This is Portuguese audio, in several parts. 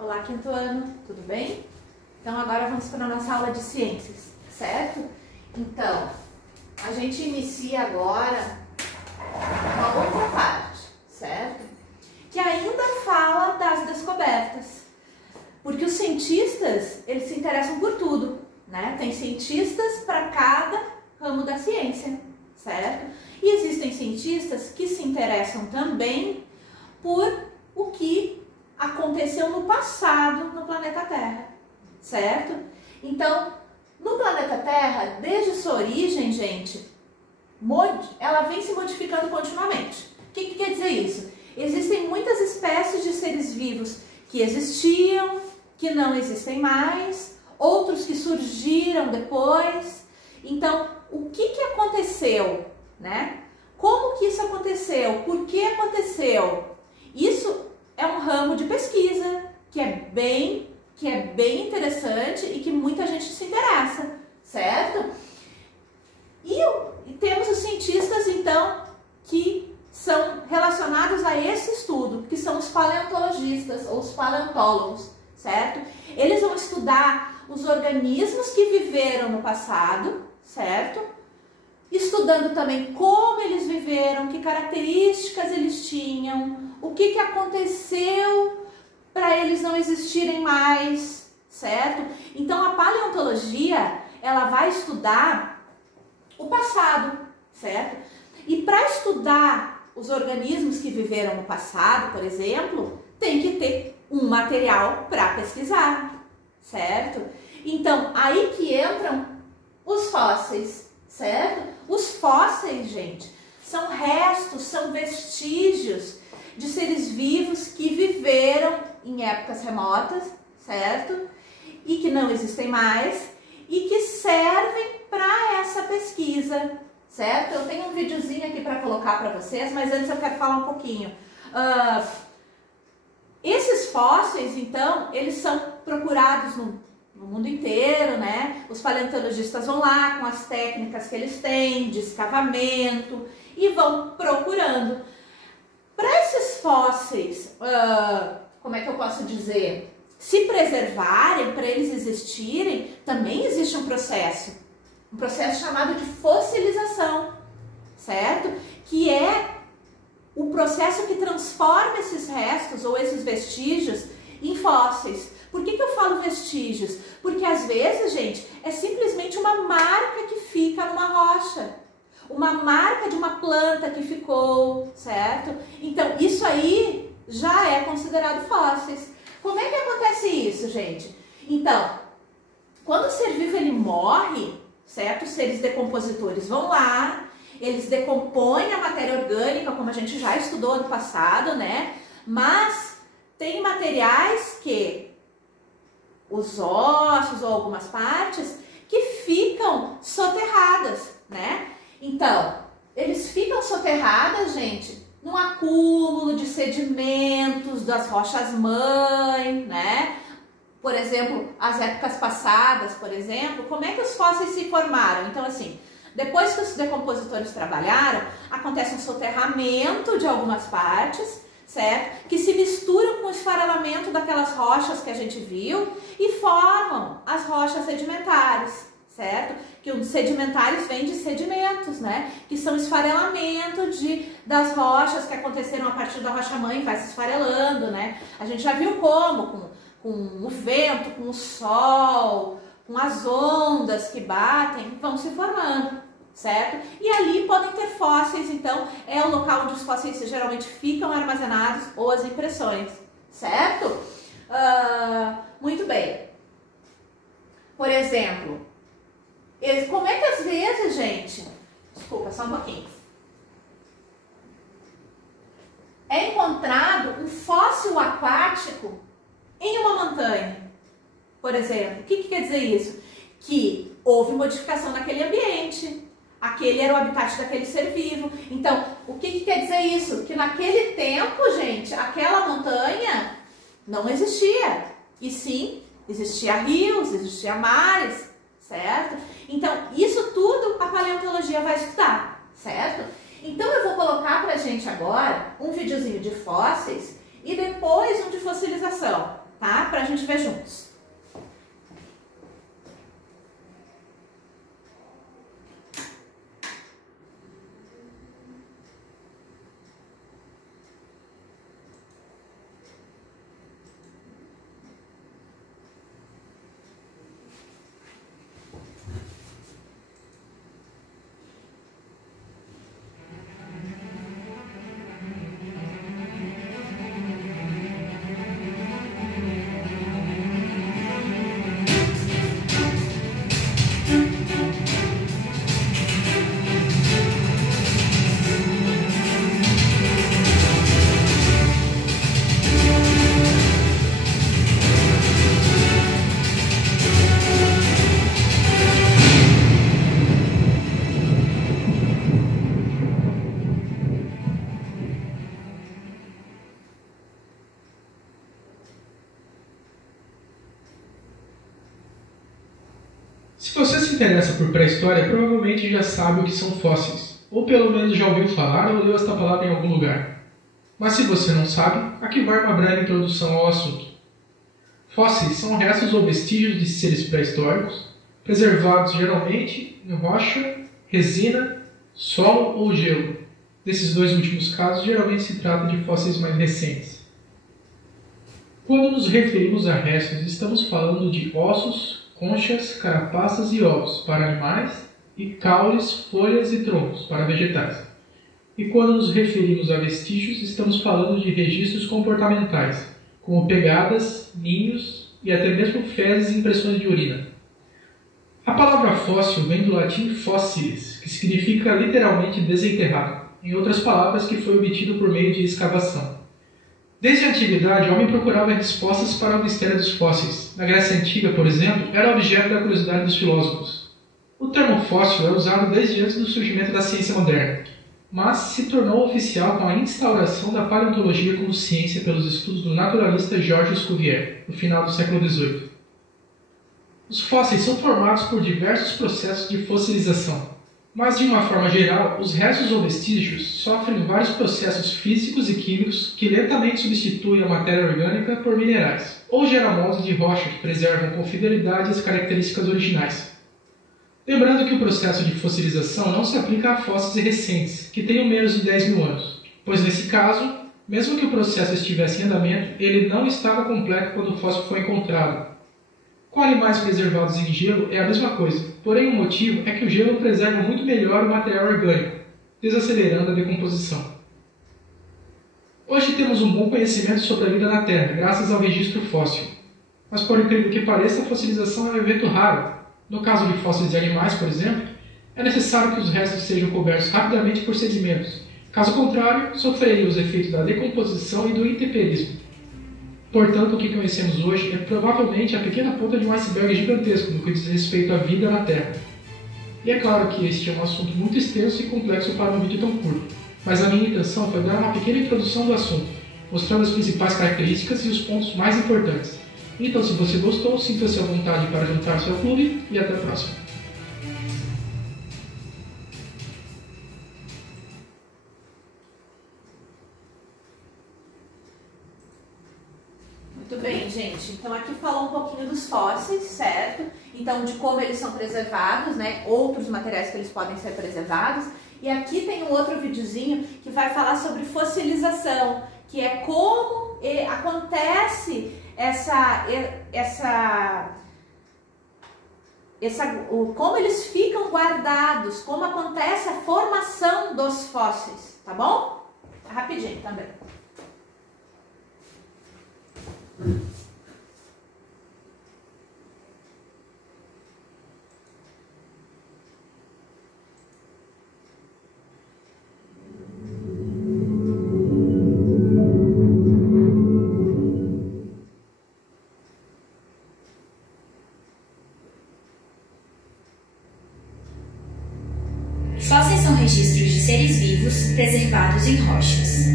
Olá, quinto ano, tudo bem? Então agora vamos para a nossa aula de ciências, certo? Então, a gente inicia agora uma outra parte, certo? Que ainda fala das descobertas, porque os cientistas, eles se interessam por tudo, né? Tem cientistas para cada ramo da ciência, certo? E existem cientistas que se interessam também por o que aconteceu no passado no planeta Terra, certo? Então, no planeta Terra, desde sua origem, gente, ela vem se modificando continuamente. O que quer dizer isso? Existem muitas espécies de seres vivos que existiam, que não existem mais, outros que surgiram depois. Então, o que aconteceu, né? Como que isso aconteceu? Por que aconteceu? Isso é um ramo de pesquisa que é bem interessante e que muita gente se interessa, certo? E temos os cientistas, então, que são relacionados a esse estudo, que são os paleontologistas ou os paleontólogos, certo? Eles vão estudar os organismos que viveram no passado, certo? Estudando também como eles viveram, que características eles tinham, o que aconteceu para eles não existirem mais, certo? Então a paleontologia, ela vai estudar o passado, certo? E para estudar os organismos que viveram no passado, por exemplo, tem que ter um material para pesquisar, certo? Então aí que entram os fósseis, certo? Os fósseis, gente, são restos, são vestígios de seres vivos que viveram em épocas remotas, certo? E que não existem mais e que servem para essa pesquisa, certo? Eu tenho um videozinho aqui para colocar para vocês, mas antes eu quero falar um pouquinho. Esses fósseis, então, eles são procurados no mundo inteiro, né? Os paleontologistas vão lá com as técnicas que eles têm de escavamento e vão procurando. Para esses fósseis, como é que eu posso dizer? Se preservarem, para eles existirem, também existe um processo chamado de fossilização, certo? Que é o processo que transforma esses restos ou esses vestígios em fósseis. Por que eu falo vestígios? Porque às vezes, gente, é simplesmente uma marca que fica numa rocha. Uma marca de uma planta que ficou, certo? Então, isso aí já é considerado fósseis. Como é que acontece isso, gente? Então, quando o ser vivo ele morre, certo? Os seres decompositores vão lá, eles decompõem a matéria orgânica, como a gente já estudou ano passado, né? Mas tem materiais que os ossos ou algumas partes que ficam soterradas, né? Então, eles ficam soterradas, gente, num acúmulo de sedimentos das rochas mãe, né? Por exemplo, as épocas passadas, por exemplo, como é que os fósseis se formaram? Então, assim, depois que os decompositores trabalharam, acontece um soterramento de algumas partes, certo? Que se misturam com o esfarelamento daquelas rochas que a gente viu e formam as rochas sedimentares, certo? Que os sedimentares vêm de sedimentos, né? Que são esfarelamento das rochas que aconteceram a partir da rocha-mãe, vai se esfarelando, né? A gente já viu como, com o vento, com o sol, com as ondas que batem, vão se formando, certo? E ali podem ter fósseis, então é o local onde os fósseis geralmente ficam armazenados ou as impressões, certo? Muito bem. Por exemplo, como é que às vezes, gente, desculpa, só um pouquinho, é encontrado um fóssil aquático em uma montanha, por exemplo? O que quer dizer isso? Que houve modificação naquele ambiente, aquele era o habitat daquele ser vivo. Então, o que quer dizer isso? Que naquele tempo, gente, aquela montanha não existia, e sim, existia rios, existia mares, certo? Então, isso tudo a paleontologia vai estudar, certo? Então, eu vou colocar pra gente agora um videozinho de fósseis e depois um de fossilização, tá? gente ver juntos. Se você se interessa por pré-história, provavelmente já sabe o que são fósseis, ou pelo menos já ouviu falar ou leu esta palavra em algum lugar. Mas se você não sabe, aqui vai uma breve introdução ao assunto. Fósseis são restos ou vestígios de seres pré-históricos, preservados geralmente em rocha, resina, solo ou gelo. Nesses dois últimos casos, geralmente se trata de fósseis mais recentes. Quando nos referimos a restos, estamos falando de ossos, conchas, carapaças e ovos para animais e caules, folhas e troncos para vegetais. E quando nos referimos a vestígios, estamos falando de registros comportamentais, como pegadas, ninhos e até mesmo fezes e impressões de urina. A palavra fóssil vem do latim fossilis, que significa literalmente desenterrado, em outras palavras, que foi obtido por meio de escavação. Desde a antiguidade, o homem procurava respostas para o mistério dos fósseis. Na Grécia Antiga, por exemplo, era objeto da curiosidade dos filósofos. O termo fóssil é usado desde antes do surgimento da ciência moderna, mas se tornou oficial com a instauração da paleontologia como ciência pelos estudos do naturalista Georges Cuvier, no final do século XVIII. Os fósseis são formados por diversos processos de fossilização, mas de uma forma geral, os restos ou vestígios sofrem vários processos físicos e químicos que lentamente substituem a matéria orgânica por minerais, ou geram moldes de rocha que preservam com fidelidade as características originais. Lembrando que o processo de fossilização não se aplica a fósseis recentes, que tenham menos de 10 mil anos, pois nesse caso, mesmo que o processo estivesse em andamento, ele não estava completo quando o fóssil foi encontrado. Com animais preservados em gelo é a mesma coisa, porém o motivo é que o gelo preserva muito melhor o material orgânico, desacelerando a decomposição. Hoje temos um bom conhecimento sobre a vida na Terra, graças ao registro fóssil. Mas por incrível que pareça, a fossilização é um evento raro. No caso de fósseis de animais, por exemplo, é necessário que os restos sejam cobertos rapidamente por sedimentos. Caso contrário, sofreriam os efeitos da decomposição e do intemperismo. Portanto, o que conhecemos hoje é provavelmente a pequena ponta de um iceberg gigantesco no que diz respeito à vida na Terra. E é claro que este é um assunto muito extenso e complexo para um vídeo tão curto, mas a minha intenção foi dar uma pequena introdução do assunto, mostrando as principais características e os pontos mais importantes. Então, se você gostou, sinta-se à vontade para juntar-se ao clube e até a próxima. Muito bem, gente. Então aqui falou um pouquinho dos fósseis, certo? Então de como eles são preservados, né? Outros materiais que eles podem ser preservados. E aqui tem um outro videozinho que vai falar sobre fossilização, que é como acontece como eles ficam guardados, como acontece a formação dos fósseis, tá bom? Rapidinho também. Fósseis são registros de seres vivos preservados em rochas.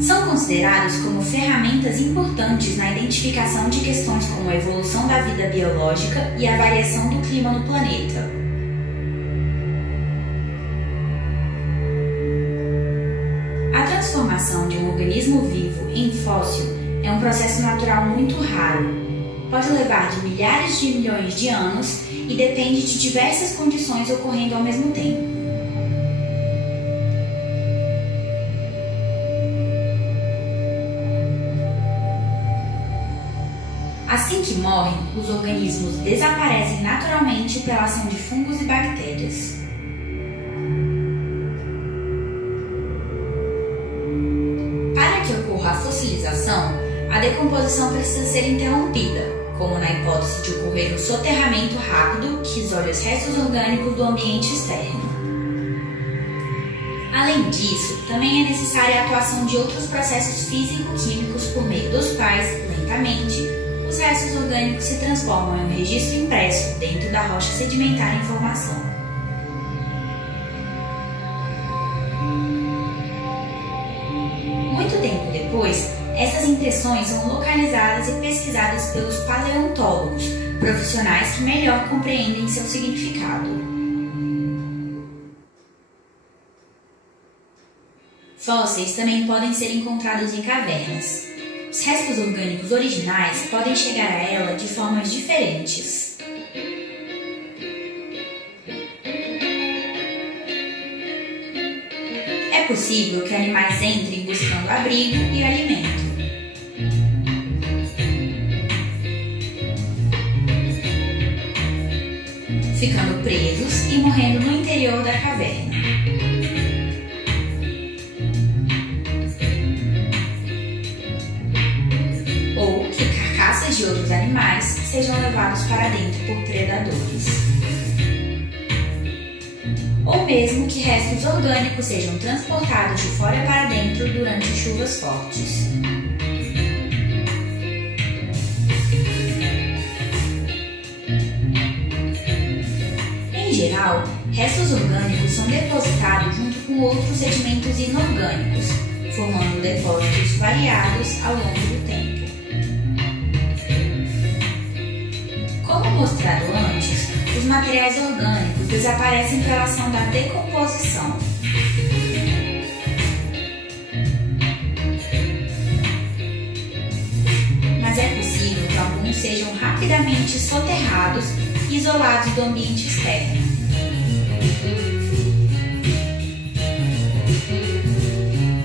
São considerados como ferramentas importantes na identificação de questões como a evolução da vida biológica e a variação do clima no planeta. A transformação transformação de um organismo vivo em fóssil é um processo natural muito raro. Pode levar de milhares de milhões de anos e depende de diversas condições ocorrendo ao mesmo tempo. Assim que morrem, os organismos desaparecem naturalmente pela ação de fungos e bactérias. Para que ocorra a fossilização, a decomposição precisa ser interrompida, como na hipótese de ocorrer um soterramento rápido que isole os restos orgânicos do ambiente externo. Além disso, também é necessária a atuação de outros processos físico-químicos por meio dos quais, lentamente, os restos orgânicos se transformam em um registro impresso dentro da rocha sedimentar em formação. Muito tempo depois, essas impressões são localizadas e pesquisadas pelos paleontólogos, profissionais que melhor compreendem seu significado. Fósseis também podem ser encontrados em cavernas. Os restos orgânicos originais podem chegar a ela de formas diferentes. É possível que animais entrem buscando abrigo e alimento. Ficando presos e morrendo no interior da caverna. De outros animais sejam levados para dentro por predadores. Ou mesmo que restos orgânicos sejam transportados de fora para dentro durante chuvas fortes. Em geral, restos orgânicos são depositados junto com outros sedimentos inorgânicos, formando depósitos variados ao longo do tempo. Como mostrado antes, os materiais orgânicos desaparecem pela ação da decomposição. Mas é possível que alguns sejam rapidamente soterrados e isolados do ambiente externo.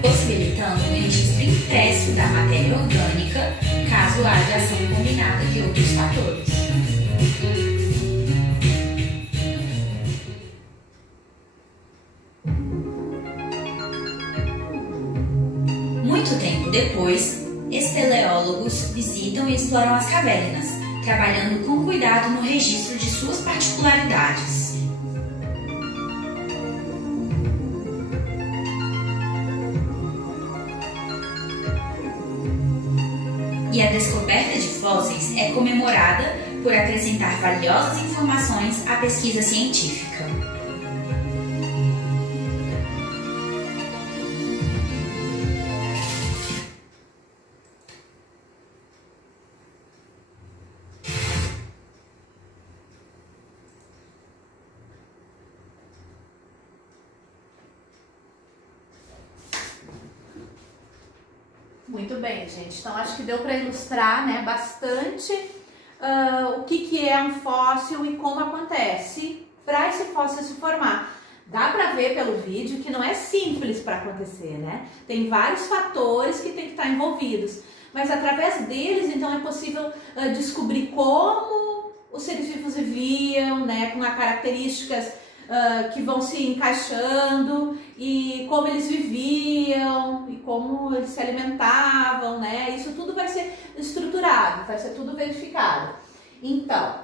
Possibilitando um registro impresso da matéria orgânica, caso haja ação combinada de outros fatores. Muito tempo depois, espeleólogos visitam e exploram as cavernas, trabalhando com cuidado no registro de suas particularidades. E a descoberta de fósseis é comemorada por acrescentar valiosas informações à pesquisa científica. Muito bem, gente. Então, acho que deu para ilustrar, né, bastante o que é um fóssil e como acontece para esse fóssil se formar. Dá para ver pelo vídeo que não é simples para acontecer, né? Tem vários fatores que tem que estar envolvidos, mas através deles, então, é possível descobrir como os seres vivos viviam, né, com as características que vão se encaixando e como eles viviam e como eles se alimentavam, né? Isso tudo vai ser estruturado, vai ser tudo verificado. Então,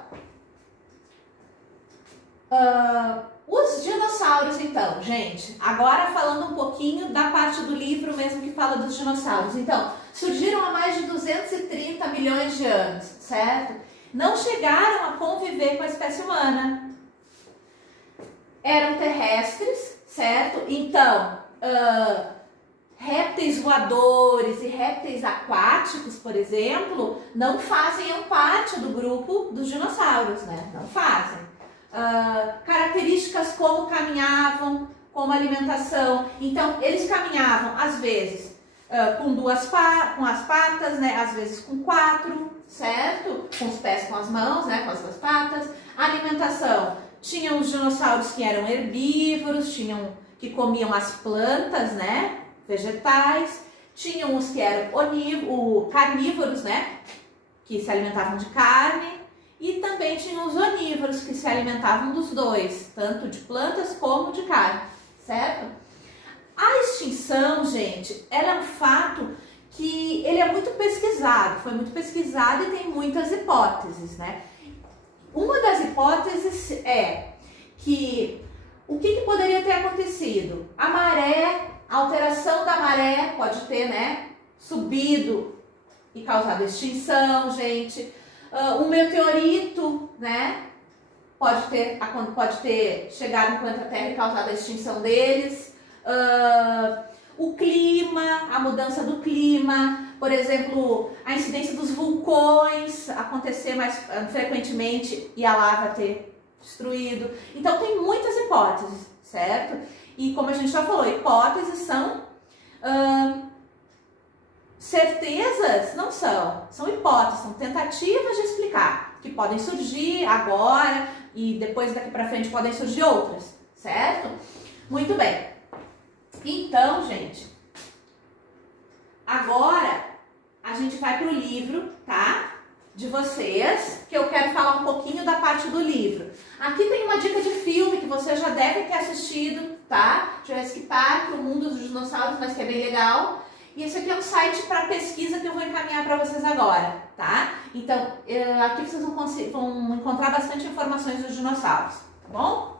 os dinossauros, então, gente, agora falando um pouquinho da parte do livro mesmo que fala dos dinossauros. Então, surgiram há mais de 230 milhões de anos, certo? Não chegaram a conviver com a espécie humana. Eram terrestres, certo? Então, répteis voadores e répteis aquáticos, por exemplo, não faziam parte do grupo dos dinossauros, né? Não fazem. Características como caminhavam, como alimentação. Então, eles caminhavam, às vezes, com as patas, né? Às vezes com 4, certo? Com os pés, com as mãos, né? Com as 2 patas. A alimentação, tinham os dinossauros que eram herbívoros, que comiam as plantas, né? Vegetais. Tinham os que eram carnívoros, né? Que se alimentavam de carne. E também tinham os onívoros, que se alimentavam dos dois, tanto de plantas como de carne, certo? A extinção, gente, ela é um fato que ele é muito pesquisado, foi muito pesquisado e tem muitas hipóteses, né? Uma das hipóteses é que o que poderia ter acontecido? A maré, a alteração da maré pode ter, né, subido e causado extinção, gente. Um meteorito, né, pode ter chegado no planeta Terra e causado a extinção deles. O clima, a mudança do clima, por exemplo, a incidência dos vulcões acontecer mais frequentemente e a lava ter destruído. Então tem muitas hipóteses, certo? E como a gente já falou, hipóteses são certezas, não são hipóteses, são tentativas de explicar, que podem surgir agora e depois daqui para frente podem surgir outras, certo? Muito bem. Então, gente, agora a gente vai para o livro, tá? De vocês, que eu quero falar um pouquinho da parte do livro. Aqui tem uma dica de filme que você já deve ter assistido, tá? Jurassic Park, O Mundo dos Dinossauros, mas que é bem legal. E esse aqui é um site para pesquisa que eu vou encaminhar para vocês agora, tá? Então, aqui vocês vão encontrar bastante informações dos dinossauros, tá bom?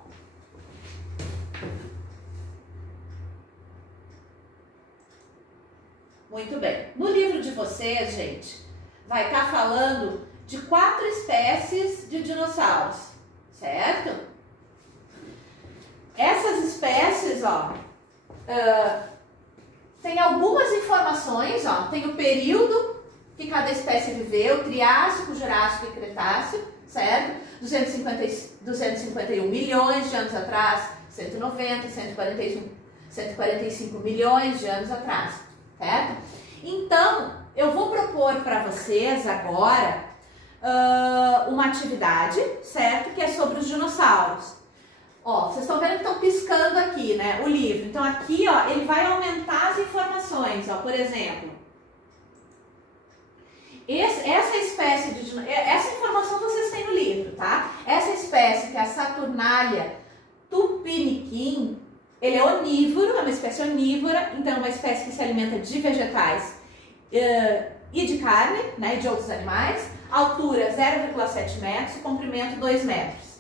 Muito bem. No livro de vocês, gente, vai estar falando de 4 espécies de dinossauros, certo? Essas espécies, ó, tem algumas informações, ó, tem o período que cada espécie viveu, Triássico, Jurássico e Cretáceo, certo? 251 milhões de anos atrás, 190, 145 milhões de anos atrás, certo? Então, eu vou propor para vocês agora uma atividade, certo? Que é sobre os dinossauros. Ó, vocês estão vendo que estão piscando aqui, né, o livro. Então aqui, ó, ele vai aumentar as informações, ó, por exemplo. Essa espécie de... Essa informação vocês têm no livro, tá? Essa espécie, que é a Saturnalia tupiniquim, ele é onívoro, é uma espécie onívora, então é uma espécie que se alimenta de vegetais e de carne, né, de outros animais. Altura 0,7 metros e comprimento 2 metros.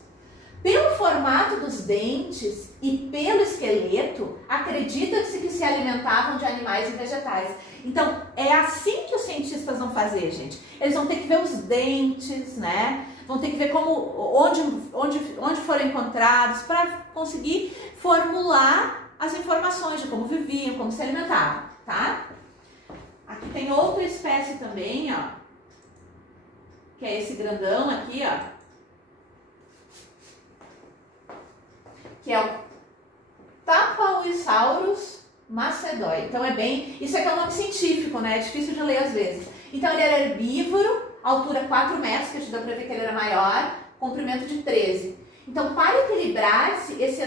Pelo formato dos dentes e pelo esqueleto, acredita-se que se alimentavam de animais e vegetais. Então, é assim que os cientistas vão fazer, gente. Eles vão ter que ver os dentes, né? Vão ter que ver onde foram encontrados para conseguir formular as informações de como viviam, como se alimentavam, tá? Aqui tem outra espécie também, ó, que é esse grandão aqui, ó, que é o Tapauisaurus macedoi. Então isso aqui é um nome científico, né? É difícil de ler às vezes. Então ele era herbívoro, altura 4 metros, que a gente dá pra ver que ele era maior, comprimento de 13. Então para equilibrar esse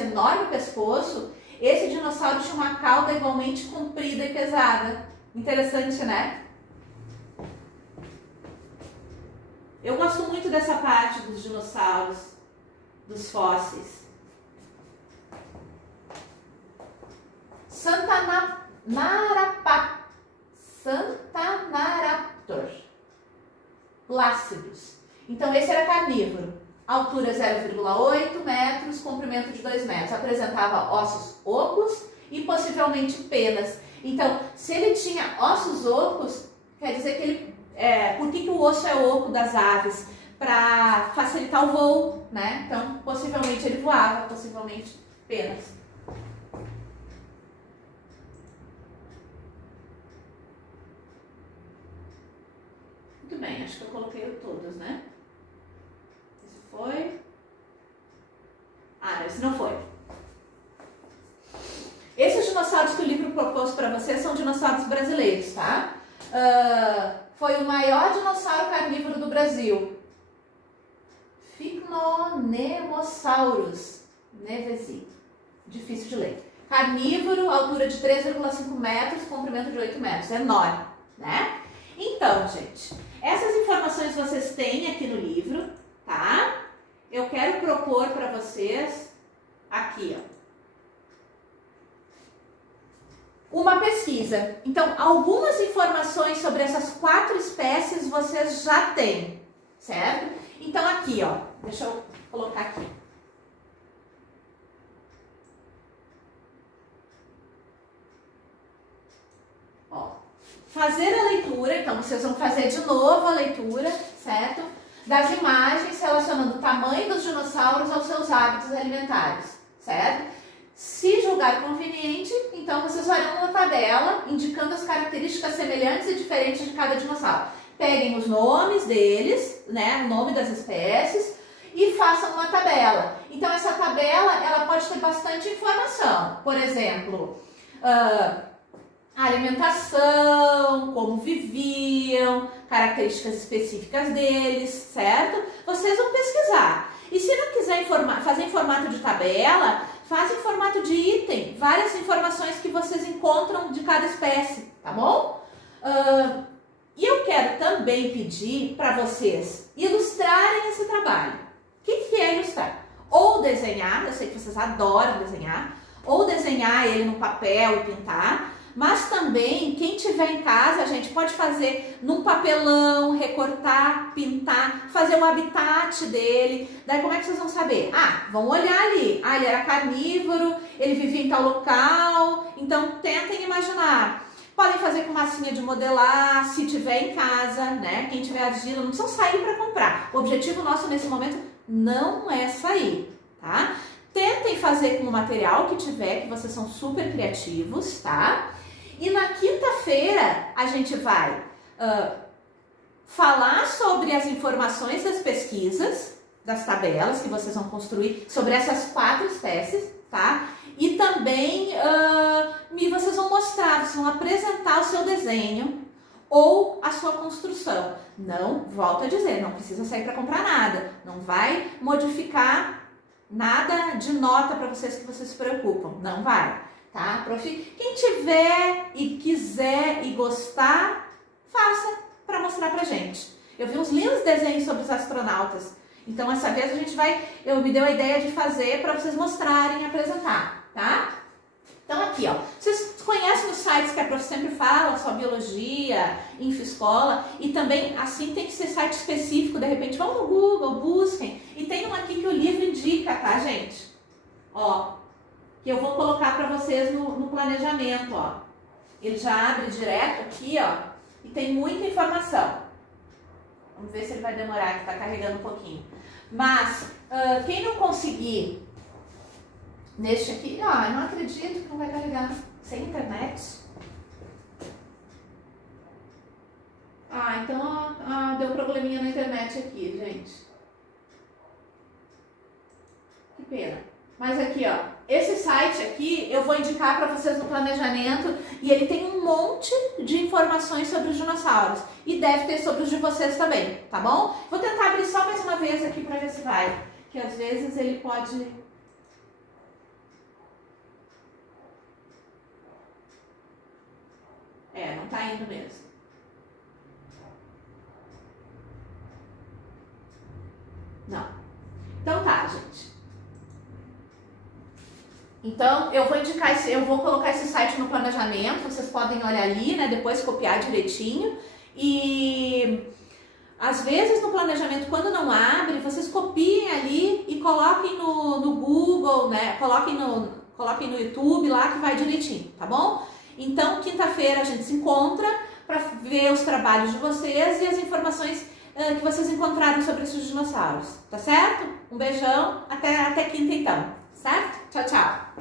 enorme pescoço, esse dinossauro tinha uma cauda igualmente comprida e pesada. Interessante, né? Eu gosto muito dessa parte dos dinossauros, dos fósseis. Santanaraptor Plácidos. Então esse era carnívoro. Altura 0,8 metros, comprimento de 2 metros. Apresentava ossos ocos e possivelmente penas. Então, se ele tinha ossos ocos, quer dizer que ele... por que o osso é oco das aves? Para facilitar o voo, né? Então, possivelmente ele voava, possivelmente penas. Muito bem, acho que eu coloquei todos, né? Esse foi. Ah, não, esse não foi. Esses dinossauros que o livro proposto para vocês são dinossauros brasileiros, tá? Foi o maior dinossauro carnívoro do Brasil. Phicnonemosaurus nevesi. Difícil de ler. Carnívoro, altura de 3,5 metros, comprimento de 8 metros. Enorme, né? Então, gente, essas informações vocês têm aqui no livro, tá? Eu quero propor para vocês aqui, ó, uma pesquisa. Então, algumas informações sobre essas 4 espécies vocês já têm, certo? Então, aqui, ó, deixa eu colocar aqui. Ó, fazer a leitura, então vocês vão fazer de novo a leitura, certo? Das imagens relacionando o tamanho dos dinossauros aos seus hábitos alimentares, certo? Se julgar conveniente, então vocês farão uma tabela indicando as características semelhantes e diferentes de cada dinossauro. Peguem os nomes deles, né, o nome das espécies e façam uma tabela. Então essa tabela, ela pode ter bastante informação. Por exemplo, a alimentação, como viviam, características específicas deles, certo? Vocês vão pesquisar. E se não quiser fazer em formato de tabela, faz em formato de item, várias informações que vocês encontram de cada espécie, tá bom? E eu quero também pedir para vocês ilustrarem esse trabalho. O que é ilustrar? Ou desenhar, eu sei que vocês adoram desenhar, ou desenhar ele no papel e pintar, mas também, quem tiver em casa, a gente pode fazer num papelão, recortar, pintar, fazer o habitat dele. Daí como é que vocês vão saber? Ah, vão olhar ali. Ah, ele era carnívoro, ele vivia em tal local. Então, tentem imaginar. Podem fazer com massinha de modelar, se tiver em casa, né? Quem tiver argila, não precisam sair para comprar. O objetivo nosso nesse momento não é sair, tá? Tentem fazer com o material que tiver, que vocês são super criativos, tá? E na quinta-feira a gente vai falar sobre as informações das pesquisas, das tabelas que vocês vão construir sobre essas 4 espécies, tá? E também vocês vão mostrar, vocês vão apresentar o seu desenho ou a sua construção. Não, volto a dizer, não precisa sair para comprar nada, não vai modificar nada de nota para vocês que vocês se preocupam, não vai. Tá, prof? Quem tiver e quiser e gostar, faça para mostrar pra gente. Eu vi uns lindos desenhos sobre os astronautas. Então, essa vez a gente me deu a ideia de fazer para vocês mostrarem e apresentar, tá? Então, aqui, ó. Vocês conhecem os sites que a prof sempre fala, só biologia, Infoescola, e também, assim, tem que ser site específico, de repente, vão no Google, busquem. E tem um aqui que o livro indica, tá, gente? Ó. Que eu vou colocar para vocês no planejamento, ó. Ele já abre direto aqui, ó, e tem muita informação. Vamos ver se ele vai demorar, que tá carregando um pouquinho. Mas, quem não conseguir neste aqui, eu não acredito que não vai carregar sem internet. Então, deu probleminha na internet aqui, gente. Que pena. Mas aqui, ó, esse site aqui eu vou indicar para vocês no planejamento e ele tem um monte de informações sobre os dinossauros e deve ter sobre os de vocês também, tá bom? Vou tentar abrir só mais uma vez aqui para ver se vai, que às vezes ele pode... não tá indo mesmo. Não. Então tá, gente. Então, eu vou colocar esse site no planejamento, vocês podem olhar ali, né, depois copiar direitinho. E às vezes no planejamento, quando não abre, vocês copiem ali e coloquem no Google, né, coloquem no YouTube lá que vai direitinho, tá bom? Então, quinta-feira a gente se encontra para ver os trabalhos de vocês e as informações que vocês encontraram sobre esses dinossauros, tá certo? Um beijão, até quinta então, certo? Tchau, tchau!